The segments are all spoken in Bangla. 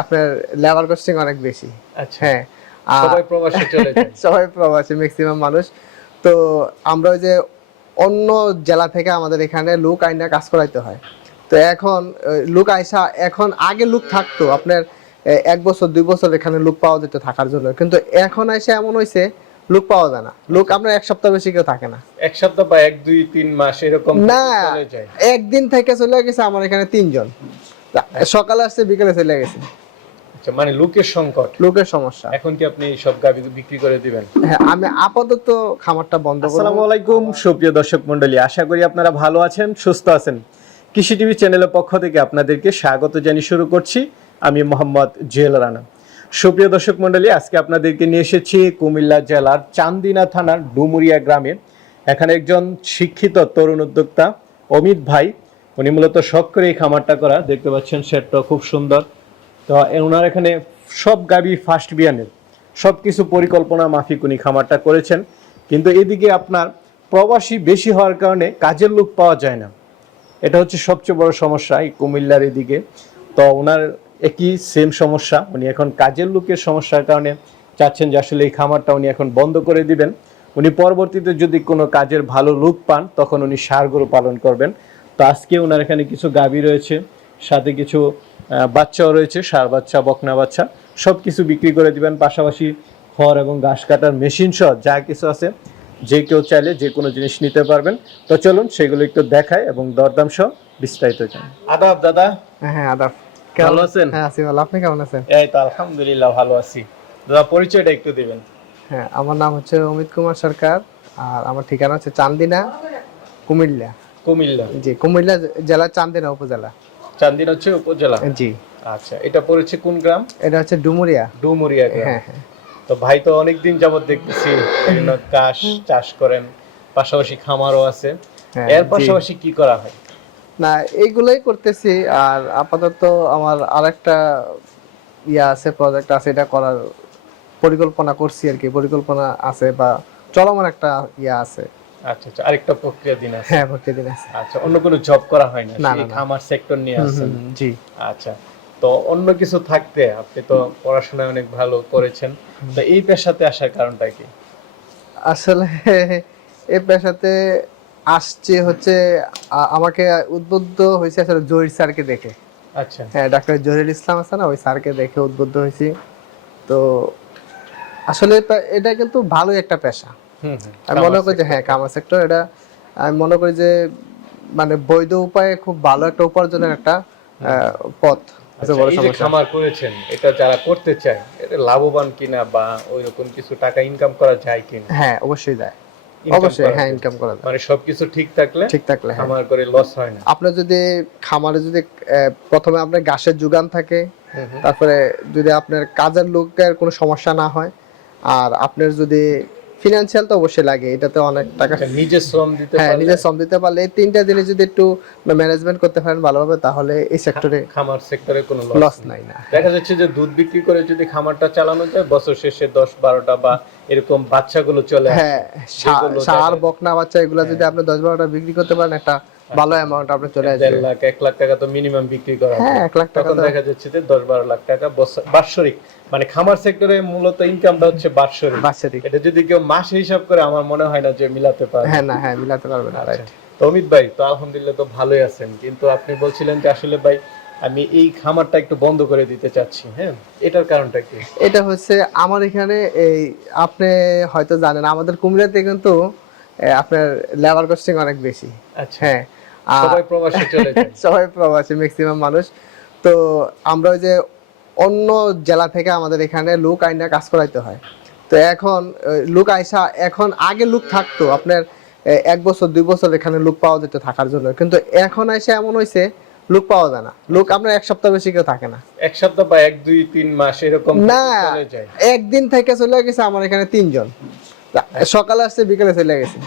আপনার লেবার কস্টিং অনেক বেশি। আচ্ছা। হ্যাঁ সবাই প্রবাসে চলে যায়। সবাই প্রবাসী ম্যাক্সিমাম মানুষ। তো আমরা ওই যে অন্য জেলা থেকে আমাদের এখানে লুক আইনা কাজ করাইতে হয়। তো এখন লুক আইসা এখন আগে লুক থাকতো। আপনার এক বছর দুই বছর এখানে লুক পাওয়া যেত থাকার জন্য। কিন্তু এখন আইসা এমন হয়েছে লুক পাওয়া যায় না। লুক আপনার এক সপ্তাহ বেশি কেউ থাকে না। এক সপ্তাহ বা এক দুই তিন মাস এরকম না একদিন থেকে চলে গেছে আমার এখানে তিনজন। সকালে আসছে বিকেলে চলে গেছে। আচ্ছা মানে লোকের সংকট। লোকের সমস্যা। এখন কি আপনি সব গাবি বিক্রি করে দিবেন? হ্যাঁ আমি আপাতত খামারটা বন্ধ করব। আসসালামু আলাইকুম সুপ্রিয় দর্শক মণ্ডলী। আশা করি আপনারা ভালো আছেন সুস্থ আছেন। কৃষি টিভি চ্যানেলের পক্ষ থেকে আপনাদেরকে স্বাগত জানিয়ে শুরু করছি। আমি মোহাম্মদ জুয়েল রানা। সুপ্রিয় দর্শক মণ্ডলী আজকে আপনাদেরকে নিয়ে এসেছি কুমিল্লা জেলার চান্দিনা থানার ডুমুরিয়া গ্রামে। এখানে একজন শিক্ষিত তরুণ উদ্যোক্তা অমিত ভাই। উনি মূলত শখ করে এই খামারটা করা, দেখতে পাচ্ছেন সেটটা খুব সুন্দর। তো ওনার এখানে সব গাবি ফার্স্ট বিয়ানের সব কিছু পরিকল্পনা মাফিক উনি খামারটা করেছেন। কিন্তু এদিকে আপনার প্রবাসী বেশি হওয়ার কারণে কাজের লোক পাওয়া যায় না। এটা হচ্ছে সবচেয়ে বড় সমস্যা এই কুমিল্লার এদিকে। তো ওনার একই সেম সমস্যা, উনি এখন কাজের লোকের সমস্যার কারণে চাচ্ছেন যে আসলে এই খামারটা উনি এখন বন্ধ করে দিবেন। উনি পরবর্তীতে যদি কোনো কাজের ভালো লোক পান, তখন উনি সার গরু পালন করবেন। তো আজকে ওনার এখানে কিছু গাভী রয়েছে সাথে কিছু বাচ্চাও রয়েছে সার বাচ্চা বকনা বাচ্চা সব কিছু বিক্রি করে দিবেন পাশাপাশি খড় এবং ঘাস কাটার মেশিন সহ যা কিছু আছে যে কেউ চাইলে যে কোনো জিনিস নিতে পারবেন। তো চলুন সেগুলো একটু দেখায় এবং দরদাম সহ বিস্তারিত জান। আদাব দাদা। হ্যাঁ আদাব। ভালো আছেন? হ্যাঁ আছি ভালো। আপনি কেমন আছেন? এই তো আলহামদুলিল্লাহ ভালো আছি। দাদা পরিচয়টা একটু দিবেন। হ্যাঁ আমার নাম হচ্ছে অমিত কুমার সরকার আর আমার ঠিকানা হচ্ছে চান্দিনা কুমিল্লা। কুমিল্লা? জি কুমিল্লা জেলার চান্দিনা উপজেলা। চান্দিনা হচ্ছে উপজেলা? জি। আচ্ছা এটা পড়েছে কোন গ্রাম? এটা হচ্ছে ডুমুরিয়া। ডুমুরিয়া গ্রাম। হ্যাঁ হ্যাঁ। তো ভাই তো অনেকদিন যাবত দেখতেছি বিভিন্ন কাশ চাষ করেন পাশাপাশি খামারও আছে। হ্যাঁ, এর পাশাপাশি কি করা হয়? না এইগুলোই করতেছি আর আপাতত আমার আরেকটা ইয়া আছে প্রজেক্ট আছে এটা করার পরিকল্পনা করছি আর কি। পরিকল্পনা আছে বা চলমান একটা ইয়া আছে। আচ্ছা আচ্ছা আরেকটা প্রক্রিয়া দিন আছে। হ্যাঁ প্রতিদিন আছে। আচ্ছা অন্য কোনো জব করা হয় না সেই। খামার সেক্টর নিয়ে আছেন? জি। আচ্ছা তো অন্য কিছু থাকতে আপনি তো পড়াশোনায় অনেক ভালো করেছেন তো এই পেশাতে আসার কারণটা কি? আসলে এই পেশাতে আসছে হচ্ছে আমাকে উদ্বুদ্ধ হয়েছে আসলে জহির স্যারকে দেখে। আচ্ছা। হ্যাঁ ডাক্তার জহিরুল ইসলাম আছে না ওই স্যারকে দেখে উদ্বুদ্ধ হয়েছি। তো আসলে এটা- কিন্তু ভালোই একটা পেশা। আমি মনে করি যে হ্যাঁ কামার সেক্টর এটা আমি মনে করি যে মানে বৈধ উপায়ে খুব ভালো একটা উপার্জনের একটা পথ আচ্ছা, খামার করেছেন এটা যারা করতে চায় এটা লাভবান কিনা বা ওইরকম কিছু টাকা ইনকাম করা যায় কিনা? হ্যাঁ অবশ্যই যায়। অবশ্যই হ্যাঁ ইনকাম করা যায়। মানে সবকিছু ঠিক থাকলে ঠিক থাকলে হ্যাঁ। খামার করে লস হয় না। আপনার যদি খামারে যদি প্রথমে আপনার ঘাসের যোগান থাকে। তারপরে যদি আপনার কাজের লোকের কোনো সমস্যা না হয় আর আপনার যদি ফিনান্সিয়াল তো অবশ্যই লাগে এটাতে অনেক টাকা নিজে শ্রম দিতে হ্যাঁ নিজে শ্রম দিতে পারলে এই তিনটা জিনিস যদি একটু ম্যানেজমেন্ট করতে পারেন ভালোভাবে তাহলে এই সেক্টরে খামার সেক্টরে কোনো লস নাই। না। দেখা যাচ্ছে যে দুধ বিক্রি করে যদি খামারটা চালানো যায় বছর শেষে দশ বারোটা বা এরকম বাচ্চাগুলো চলে হ্যাঁ সার বকনা বাচ্চা এগুলো যদি আপনি দশ বারোটা বিক্রি করতে পারেন একটা ভালো অ্যামাউন্ট আপনি চলে আসবে দেড় লাখ এক লাখ টাকা তো মিনিমাম বিক্রি করা হ্যাঁ এক লাখ টাকা দেখা যাচ্ছে যে দশ বারো লাখ টাকা বাৎসরিক। মানে খামার সেক্টরে মূলত ইনকামটা হচ্ছে বাৎসরিক। এটা যদি কেউ মাসে হিসাব করে আমার মনে হয় না যে মিলাতে পারে হ্যাঁ না হ্যাঁ মিলাতে পারবে না রাইট তো অমিত ভাই তো আলহামদুলিল্লাহ তো ভালোই আছেন। কিন্তু আপনি বলছিলেন যে আসলে ভাই আমি এই খামারটা একটু বন্ধ করে দিতে চাচ্ছি। হ্যাঁ এটার কারণটা কি? এটা হচ্ছে আমার এখানে এই আপনি হয়তো জানেন আমাদের কুমিল্লাতে কিন্তু আপনার লেবার কস্টিং অনেক বেশি। আচ্ছা। হ্যাঁ সবাই প্রবাসে চলে যায়। সবাই প্রবাসী ম্যাক্সিমাম মানুষ। তো আমরা ওই যে অন্য জেলা থেকে আমাদের এখানে লুক আইনা কাজ করাইতে হয়। তো এখন লুক আইসা এখন আগে লুক থাকতো। আপনার এক বছর দুই বছর এখানে লুক পাওয়া যেত থাকার জন্য। কিন্তু এখন এসে এমন হয়েছে লুক পাওয়া যায় না। লুক আপনার এক সপ্তাহ বেশি কেউ থাকে না। এক সপ্তাহ বা এক দুই তিন মাস এরকম না একদিন থেকে চলে গেছে আমার এখানে তিনজন। সকালে আসছে বিকেলে চলে গেছে।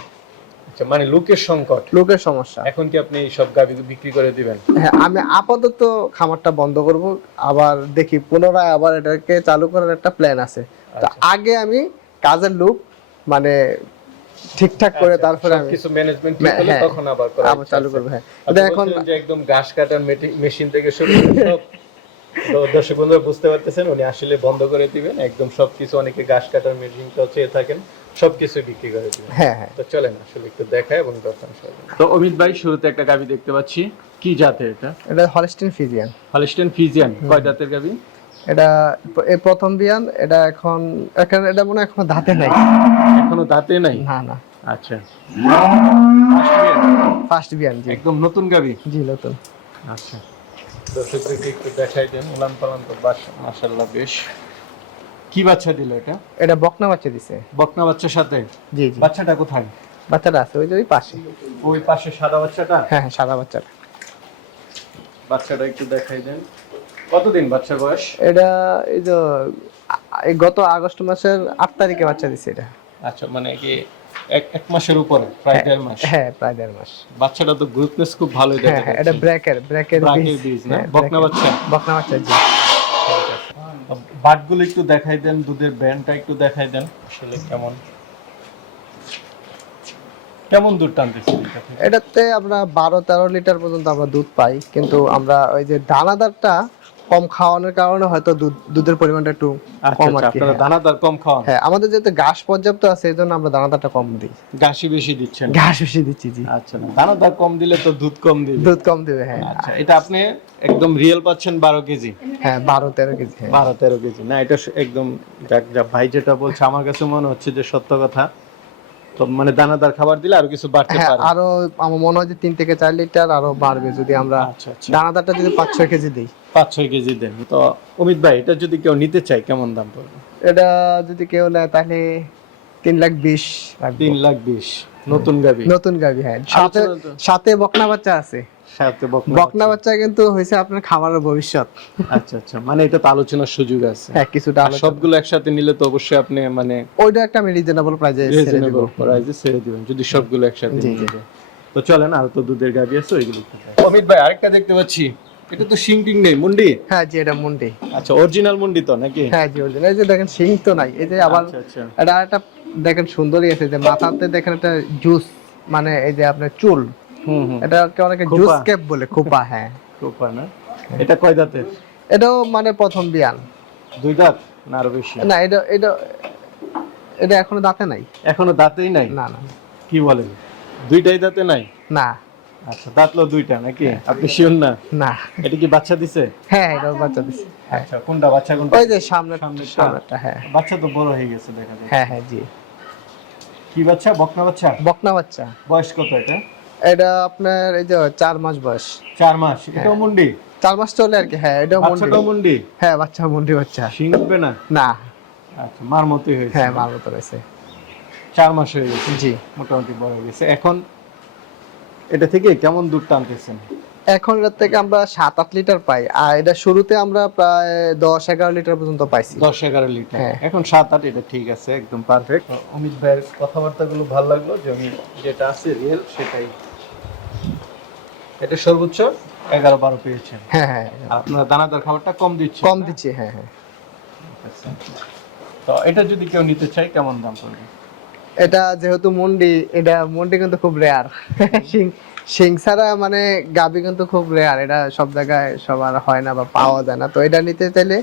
আচ্ছা মানে লোকের সংকট। লোকের সমস্যা। এখন কি আপনি সব গাভি বিক্রি করে দিবেন? হ্যাঁ আমি আপাতত খামারটা বন্ধ করব আবার দেখি পুনরায় আবার এটাকে চালু করার একটা প্ল্যান আছে। তো আচ্ছা। আগে আমি কাজের লুক মানে ঠিকঠাক করে তারপরে আমি কিছু ম্যানেজমেন্ট ঠিক হলে হ্যাঁ, তখন আবার আবার চালু করব হ্যাঁ। এখন যে একদম ঘাস কাটার মেশিন থেকে শুরু করে সব তো দর্শক বন্ধুরা বুঝতে পারতেছেন উনি আসলে বন্ধ করে দিবেন। একদম সবকিছু অনেকে ঘাস কাটার মেশিনটাও চেয়ে থাকেন সবকিছু বিক্রি করে দিবেন। হ্যাঁ হ্যাঁ। তো চলেন আসলে একটু দেখায় এবং দর্শন তো অমিত ভাই শুরুতে একটা গাবি দেখতে পাচ্ছি। কি জাতের এটা? এটা হলস্টিন ফিজিয়ান হলিস্টেন ফিজিয়ান কয় দাঁতের গাবি এটা এই প্রথম বিয়ান এটা এখন এখন এটা মনে হয় এখনও দাঁতে নাই। এখনও দাঁতে নাই? না না। আচ্ছা। ফার্স্ট বিয়ান জি। একদম নতুন গাবি জি নতুন। আচ্ছা। দর্শকদেরকে একটু দেখাই দেন উলান পালান তো বাস মাশাল্লাহ বেশ। কি বাচ্চা দিল এটা? এটা বকনা বাচ্চা দিছে। বকনা বাচ্চার সাথে? জি জি। বাচ্চাটা কোথায়? বাচ্চাটা আছে ওই যে ওই পাশে। ওই পাশে সাদা বাচ্চাটা? হ্যাঁ হ্যাঁ সাদা বাচ্চাটা। বাচ্চাটা একটু দেখাই দেন। কতদিন বাচ্চার বয়স? এটা এই যে গত আগস্ট মাসের আট তারিখে বাচ্চা দিছে এটা। আচ্ছা মানে কি এক এক মাসের উপরে প্রায় দেড় মাস। হ্যাঁ প্রায় দেড় মাস। বাচ্চাটা তো গ্রুথনেস খুব ভালোই হ্যাঁ দেখা হ্যাঁ এটা ব্র্যাকের ব্র্যাকের বীজ। না? বকনা বাচ্চা? বকনা বাচ্চা জি। বাটগুলো একটু দেখাই দেন দুধের ব্যান্ডটা একটু দেখাই দেন। আসলে কেমন? কেমন দুধ টানতেছে এটাতে আমরা বারো তেরো লিটার পর্যন্ত আমরা দুধ পাই কিন্তু আমরা ওই যে দানাদারটা কম খাওয়ানোর কারণে হয়তো দুধের পরিমাণটা একটু আচ্ছা কম আর আচ্ছা কি। আপনারা হ্যাঁ। দানাদার কম খাওয়ান? হ্যাঁ আমাদের যেহেতু ঘাস পর্যাপ্ত আছে এই জন্য আমরা দানাদারটা কম দিই। ঘাসি বেশি দিচ্ছেন? ঘাস বেশি দিচ্ছি জি। আচ্ছা না, দানাদার কম দিলে তো দুধ কম দিবে। দুধ কম দেবে হ্যাঁ। আচ্ছা এটা আপনি একদম রিয়েল পাচ্ছেন বারো কেজি? হ্যাঁ বারো তেরো কেজি হ্যাঁ। বারো তেরো কেজি। না এটা একদম ভাই যেটা বলছে আমার কাছে মনে হচ্ছে যে সত্য কথা। তো মানে দানাদার খাবার দিলে আরও কিছু বাড়তে হ্যাঁ পারে। আরও আমার মনে হয় যে তিন থেকে চার লিটার আরও বাড়বে যদি আমরা আচ্ছা আচ্ছা। দানাদারটা যদি পাঁচ ছয় কেজি দেই। পাঁচ ছয় কেজি দেন। তো অমিত ভাই এটা যদি কেউ নিতে চায় কেমন দাম পড়বে? এটা যদি কেউ নেয় তাহলে তিন লাখ বিশ। তিন লাখ বিশ। নতুন গাবি। নতুন গাভি হ্যাঁ। সাথে সাথে বকনা বাচ্চা আছে। সাথে বকনা বকনা বাচ্চা কিন্তু হয়েছে আপনার খাবারের ভবিষ্যৎ। আচ্ছা আচ্ছা। মানে এটা তো আলোচনার সুযোগ আছে। হ্যাঁ কিছুটা সবগুলো একসাথে নিলে তো অবশ্যই আপনি মানে ওইটা একটা আমি রিজনেবল প্রাইজে ছেড়ে রিজনেবল প্রাইসে ছেড়ে দিবেন যদি সবগুলো একসাথে নিয়ে তো চলেন আর তো দুধের গাবি আছে ওইগুলো অমিত ভাই আরেকটা দেখতে পাচ্ছি। এটা তো শিং টিং নেই মুন্ডি? হ্যাঁ জি এটা মুন্ডি। আচ্ছা অরিজিনাল মুন্ডি তো নাকি? হ্যাঁ জি ওই এই যে দেখেন সিং তো নাই। এই যে আবার আচ্ছা আচ্ছা। এটা একটা দেখেন সুন্দরই আছে যে মাথাতে দেখেন একটা জুস মানে এই যে আপনার চুল। এটাকে অনেকে জুস কেপ বলে খোপা হ্যাঁ। কোপা না? এটা কয় দাঁতের এটাও মানে প্রথম বিয়ান দুই দাঁত না আরও বেশি? না এটা এটা এটা এখনও দাঁতে নাই। এখনও দাঁতেই নাই? না না। কি বলেন? দুইটাই দাঁতে নাই? না। আচ্ছা দাঁতলো দুইটা নাকি? আপনি শিওর না? না। এটা কি বাচ্চা দিছে? হ্যাঁ এটা বাচ্চা দিছে। আচ্ছা কোনটা বাচ্চা কোনটা? ওই যে সামনে সামনেটা হ্যাঁ। বাচ্চা তো বড় হয়ে গেছে দেখা যায় হ্যাঁ হ্যাঁ জি। কি বাচ্চা? বকনা বাচ্চা? বকনা বাচ্চা। বয়স কত এটা? এটা আপনার এই যে চার মাস বয়স। চার মাস। এটাও মুন্ডি? চার মাস চলে আর কি হ্যাঁ এটাও মুন্ডি। মুন্ডি? হ্যাঁ বাচ্চা মুন্ডি বাচ্চা। শিং উঠবে না? না। আচ্ছা মার মতোই হয়েছে। হ্যাঁ মতো রয়েছে চার মাস হয়ে গেছে? জি। মোটামুটি বড় হয়ে গেছে। এখন এটা থেকে কেমন দুধ টানতেছেন? এখন এটার থেকে আমরা সাত আট লিটার পাই। আর এটা শুরুতে আমরা প্রায় দশ এগারো লিটার পর্যন্ত পাইছি। দশ এগারো লিটার হ্যাঁ। এখন সাত আট এটা ঠিক আছে একদম পারফেক্ট অমিত ভাইয়ের কথাবার্তাগুলো ভালো লাগল যে আমি যেটা আছে রিয়েল সেটাই। এটা সর্বোচ্চ এগারো বারো পেয়েছেন। হ্যাঁ হ্যাঁ। আপনারা দানাদার খাবারটা কম দিচ্ছে কম দিচ্ছে হ্যাঁ হ্যাঁ। তো এটা যদি কেউ নিতে চায় কেমন দাম পড়বে? এটা যেহেতু মন্ডি এটা মন্ডি কিন্তু খুব রেয়ার সিং ছাড়া মানে গাবি কিন্তু খুব রেয়ার এটা সব জায়গায় সবার হয় না বা পাওয়া যায় না। তো এটা নিতে চাইলে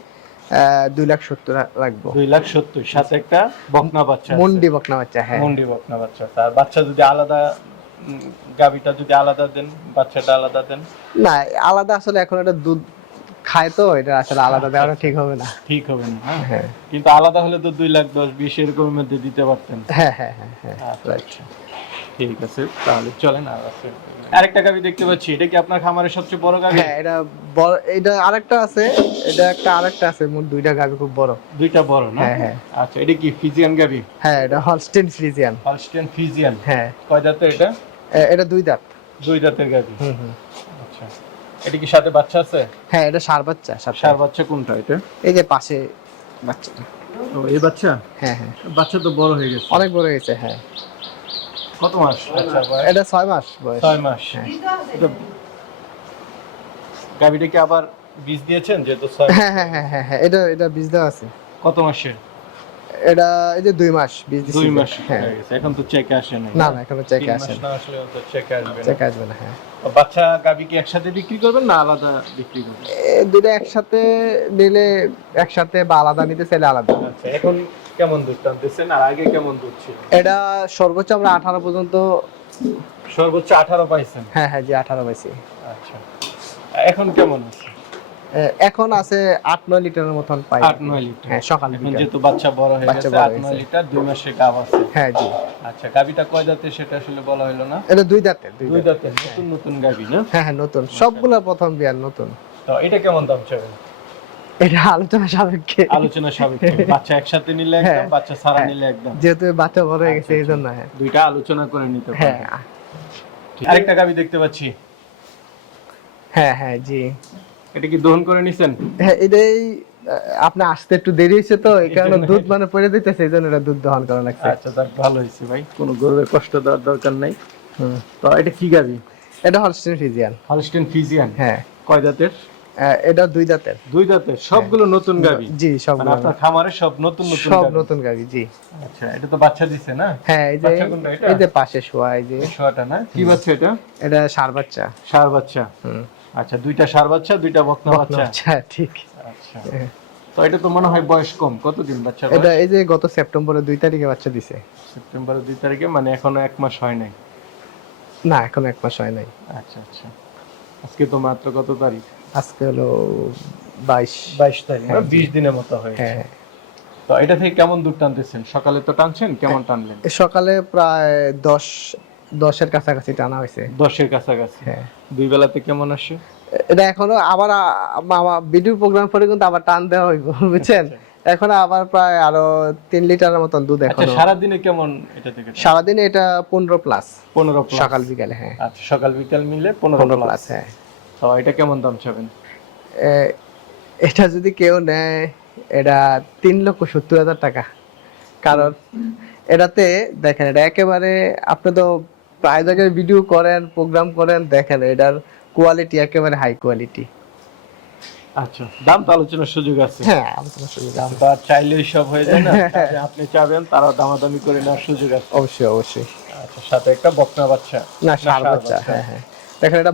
দুই লাখ সত্তর রাখব দুই লাখ সত্তর সাথে একটা বকনা বাচ্চা। মন্ডি বকনা বাচ্চা হ্যাঁ। মন্ডি বকনা বাচ্চা তার বাচ্চা যদি আলাদা গাভীটা যদি আলাদা দেন বাচ্চাটা আলাদা দেন? না আলাদা আসলে এখন এটা দুধ খায় তো এটা আসলে আলাদা দেওয়াটা ঠিক হবে না। ঠিক হবে না হ্যাঁ? হ্যাঁ। কিন্তু আলাদা হলে তো দুই লাখ দশ বিশ এরকমের মধ্যে দিতে পারতেন। হ্যাঁ হ্যাঁ হ্যাঁ হ্যাঁ আচ্ছা। ঠিক আছে তাহলে চলেন আর আছে। আরেকটা গাভী দেখতে পাচ্ছি এটা কি আপনার খামারের সবচেয়ে বড় গাভী হ্যাঁ এটা বড় এটা আরেকটা আছে এটা একটা আরেকটা আছে মোট দুইটা গাবি খুব বড়। দুইটা বড় না? হ্যাঁ হ্যাঁ। আচ্ছা এটা কি ফিজিয়ান গাভী হ্যাঁ এটা হলস্টেন ফ্রিজিয়ান হলস্টেন ফিজিয়ান হ্যাঁ। কয় দাঁতের এটা? এটা দুই দাঁত। দুই দাঁতের গাভী হুম হুম। আচ্ছা। এটা কি সাথে বাচ্চা আছে? হ্যাঁ এটা সার বাচ্চা সার সার বাচ্চা কোনটা এটা? এই যে পাশে বাচ্চাটা। ও এই বাচ্চা? হ্যাঁ হ্যাঁ। বাচ্চা তো বড় হয়ে গেছে। অনেক বড় হয়েছে হ্যাঁ। কত মাস? আচ্ছা এটা ছয় মাস বয়স। ছয় মাস। হ্যাঁ। কি আবার বীজ দিয়েছেন যেহেতু হ্যাঁ হ্যাঁ হ্যাঁ হ্যাঁ হ্যাঁ এটা এটা বীজ দেওয়া আছে। কত মাসে এটা এই যে দুই মাস দিছি দুই মাস হ্যাঁ। এখন তো চেকে আসে নাই। না না এখনও চেকে আসে না আসলে তো চেকে আসবে না। চেকে আসবে না হ্যাঁ। বাচ্চা গাবি কি একসাথে বিক্রি করবেন না আলাদা বিক্রি করবেন? দুটো একসাথে নিলে একসাথে বা আলাদা নিতে চাইলে আলাদা। আচ্ছা এখন কেমন দুধ টানতেছেন? আর আগে কেমন দুধ ছিল? এটা সর্বোচ্চ আমরা আঠারো পর্যন্ত সর্বোচ্চ আঠারো পাইছেন? হ্যাঁ হ্যাঁ জি আঠারো পাইছি। আচ্ছা। এখন কেমন আছে? এখন আছে আট নয় লিটারের মতন পাই আট নয় লিটার। হ্যাঁ সকাল যেহেতু বাচ্চা বড় হয়ে গেছে আট নয় লিটার দুই মাসে গাব আছে। হ্যাঁ জি। আচ্ছা গাবিটা কয় দাঁতে সেটা আসলে বলা হলো না? এটা দুই দাঁতের দুই দাঁতের। দাঁতের নতুন নতুন গাবি না? হ্যাঁ হ্যাঁ নতুন। সবগুলা প্রথম বিয়ার নতুন। তো এটা কেমন দাম চাবেন? এটা আলোচনা সাপেক্ষে। আলোচনা সাপেক্ষে। বাচ্চা একসাথে নিলে একদম হ্যাঁ। বাচ্চা ছাড়া হ্যাঁ। নিলে একদম। যেহেতু বাচ্চা বড় হয়ে গেছে আচ্ছা, এই জন্য হ্যাঁ। দুইটা আলোচনা করে নিতে হ্যাঁ। আরেকটা গাবি দেখতে পাচ্ছি। হ্যাঁ হ্যাঁ জি। এটা কি দহন করে নিছেন? হ্যাঁ এটাই আপনি আসতে একটু দেরি হয়েছে তো এই কারণে দুধ মানে পড়ে দিতেছে এই জন্য এটা দুধ দহন করা লাগছে। আচ্ছা যাক ভালো হয়েছে ভাই। কোনো গরুর কষ্ট দেওয়ার দরকার নাই। তো এটা কি গাবি? এটা হলস্টেন ফিজিয়ান হলস্টেন ফিজিয়ান হ্যাঁ। কয় দাঁতের এটা দুই দাঁতের দুই দাঁতের সবগুলো নতুন গাবি? জি সব মানে আপনার খামারে সব নতুন নতুন সব নতুন গাভি জি। আচ্ছা এটা তো বাচ্চা দিছে না? হ্যাঁ এই যে? এই যে পাশে শোয়া এই যে। শোয়াটা না? কি বাচ্চা এটা? এটা সার বাচ্চা। সার বাচ্চা। হুম। আচ্ছা দুইটা সার বাচ্চা দুইটা বকনা বাচ্চা। আচ্ছা ঠিক। আচ্ছা। হ্যাঁ। তো এটা তো মনে হয় বয়স কম। কতদিন বাচ্চা এটা এই যে গত সেপ্টেম্বরে দুই তারিখে বাচ্চা দিছে। সেপ্টেম্বরের দুই তারিখে মানে এখনও এক মাস হয় নাই? না এখন এক মাস হয় নাই। আচ্ছা আচ্ছা। আজকে তো মাত্র কত তারিখ? আজকে হলো বাইশ। বাইশ তারিখ বিশ দিনের মতো হয়েছে। হ্যাঁ তো এটা থেকে কেমন দূর টানতেছেন? সকালে তো টানছেন কেমন টানলেন? সকালে প্রায় দশ দশের কাছাকাছি টানা হয়েছে। দশের কাছাকাছি। হ্যাঁ। দুই বেলাতে কেমন আসে? এটা এখনও আবার ভিডিও প্রোগ্রাম পরে কিন্তু আবার টান দেওয়া হইব বুঝছেন? এখন আবার প্রায় আরও তিন লিটারের মতন দুধ আচ্ছা এখনও। সারাদিনে কেমন এটা থেকে? সারাদিনে এটা পনেরো প্লাস পনেরো সকাল বিকালে হ্যাঁ। আচ্ছা সকাল বিকাল মিলে পনেরো প্লাস হ্যাঁ। তো এটা কেমন দাম চাবেন? এটা যদি কেউ নেয় এটা তিন লক্ষ সত্তর হাজার টাকা। কারণ এটাতে দেখেন এটা একেবারে আপনি তো প্রায় জায়গায় ভিডিও করেন প্রোগ্রাম করেন দেখেন এটার কোয়ালিটি একেবারে হাই কোয়ালিটি আচ্ছা দাম তো আলোচনার সুযোগ আছে। হ্যাঁ সুযোগ দাম তো আর চাইলেই সব হয়ে যায় না আপনি চাবেন তারাও দামাদামি করে নেওয়ার সুযোগ আছে। অবশ্যই অবশ্যই। আচ্ছা সাথে একটা বকনা বাচ্চা। না ষাঁড় বাচ্চা হ্যাঁ হ্যাঁ। দেখেন এটা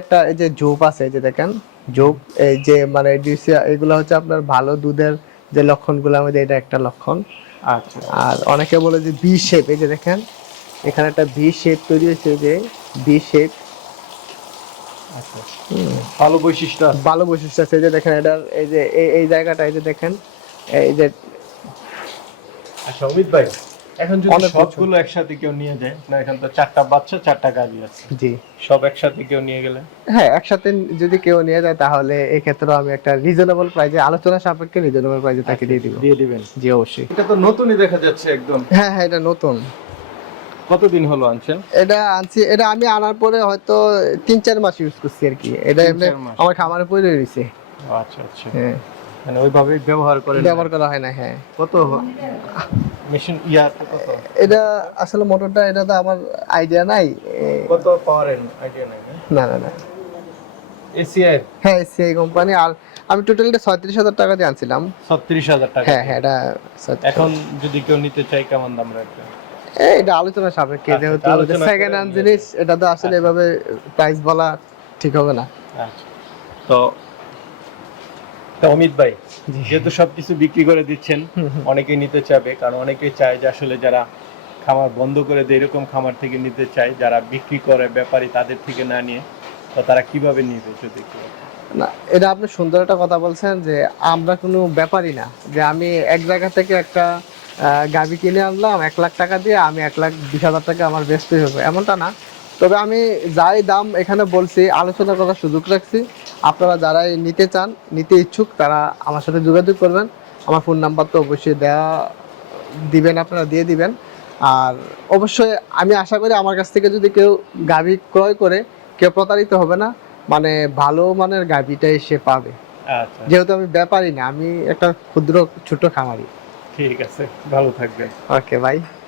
একটা এই যে জোপ আছে এই যে দেখেন জোপ এই যে মানে এগুলো হচ্ছে আপনার ভালো দুধের যে লক্ষণগুলোর মধ্যে এটা একটা লক্ষণ। আচ্ছা। আর অনেকে বলে যে বি শেপ এই যে দেখেন এখানে একটা ভি শেপ তৈরি হয়েছে যে বি শেপ আচ্ছা। ভালো বৈশিষ্ট্য আছে। ভালো বৈশিষ্ট্য আছে। যে দেখেন এটার এই যে এই এই জায়গাটা এই যে দেখেন এই যে আচ্ছা অমিত ভাই এখন যদি সবগুলো একসাথে কেউ নিয়ে যায় না এখানে তো চারটা বাচ্চা চারটা গাড়ি আছে। জি। সব একসাথে কেউ নিয়ে গেলে? হ্যাঁ একসাথে যদি কেউ নিয়ে যায় তাহলে এই ক্ষেত্রে আমি একটা রিজনেবল প্রাইজে আলোচনা সাপেক্ষে রিজনেবল প্রাইজে তাকে দিয়ে দিব। দিয়ে দিবেন। জি অবশ্যই। এটা তো নতুনই দেখা যাচ্ছে একদম। হ্যাঁ হ্যাঁ এটা নতুন। কতদিন হলো আনছেন? এটা আনছি এটা আমি আনার পরে হয়তো তিন চার মাস ইউজ করছি আর কি। এটা এমনি আমার খামারে পড়ে রয়েছে। আচ্ছা আচ্ছা। হ্যাঁ। মানে ওইভাবে ব্যবহার করেন ব্যবহার করা হয় না হ্যাঁ। কত মেশিন ইয়া কত এটা আসলে মোটরটা এটা তো আমার আইডিয়া নাই। কত পাওয়ারের আইডিয়া নাই না? না না এসিআই হ্যাঁ কোম্পানি আর আমি টোটালটা ছয়ত্রিশ হাজার টাকা দিয়ে আনছিলাম। ছত্রিশ হাজার টাকা হ্যাঁ হ্যাঁ এটা এখন যদি কেউ নিতে চাই কেমন দাম রাখবে? এটা আলোচনা সাপেক্ষে আচ্ছা, যেহেতু সেকেন্ড হ্যান্ড জিনিস এটা তো আসলে আচ্ছা। এভাবে প্রাইস বলা ঠিক হবে না আচ্ছা তো তো অমিত ভাই যেহেতু সবকিছু বিক্রি করে দিচ্ছেন। অনেকেই নিতে চাবে কারণ অনেকেই চায় যে আসলে যারা খামার বন্ধ করে দেয় এরকম খামার থেকে নিতে চায় যারা বিক্রি করে ব্যাপারী তাদের থেকে না নিয়ে তো তারা কীভাবে নিবে যদি না এটা আপনি সুন্দর একটা কথা বলছেন যে আমরা কোনো ব্যাপারই না যে আমি এক জায়গা থেকে একটা গাভি কিনে আনলাম এক লাখ টাকা দিয়ে আমি এক লাখ বিশ হাজার টাকা আমার বেচতে হবে। এমনটা না। তবে আমি যাই দাম এখানে বলছি আলোচনা করার সুযোগ রাখছি। আপনারা যারাই নিতে চান নিতে ইচ্ছুক তারা আমার সাথে যোগাযোগ করবেন। আমার ফোন নাম্বার তো অবশ্যই দেওয়া দিবেন আপনারা দিয়ে দিবেন। আর অবশ্যই আমি আশা করি আমার কাছ থেকে যদি কেউ গাভি ক্রয় করে কেউ প্রতারিত হবে না। মানে ভালো মানের গাভিটাই সে পাবে। আচ্ছা। যেহেতু আমি ব্যাপারই না আমি একটা ক্ষুদ্র ছোট খামারি। ঠিক আছে ভালো থাকবেন। ওকে ভাই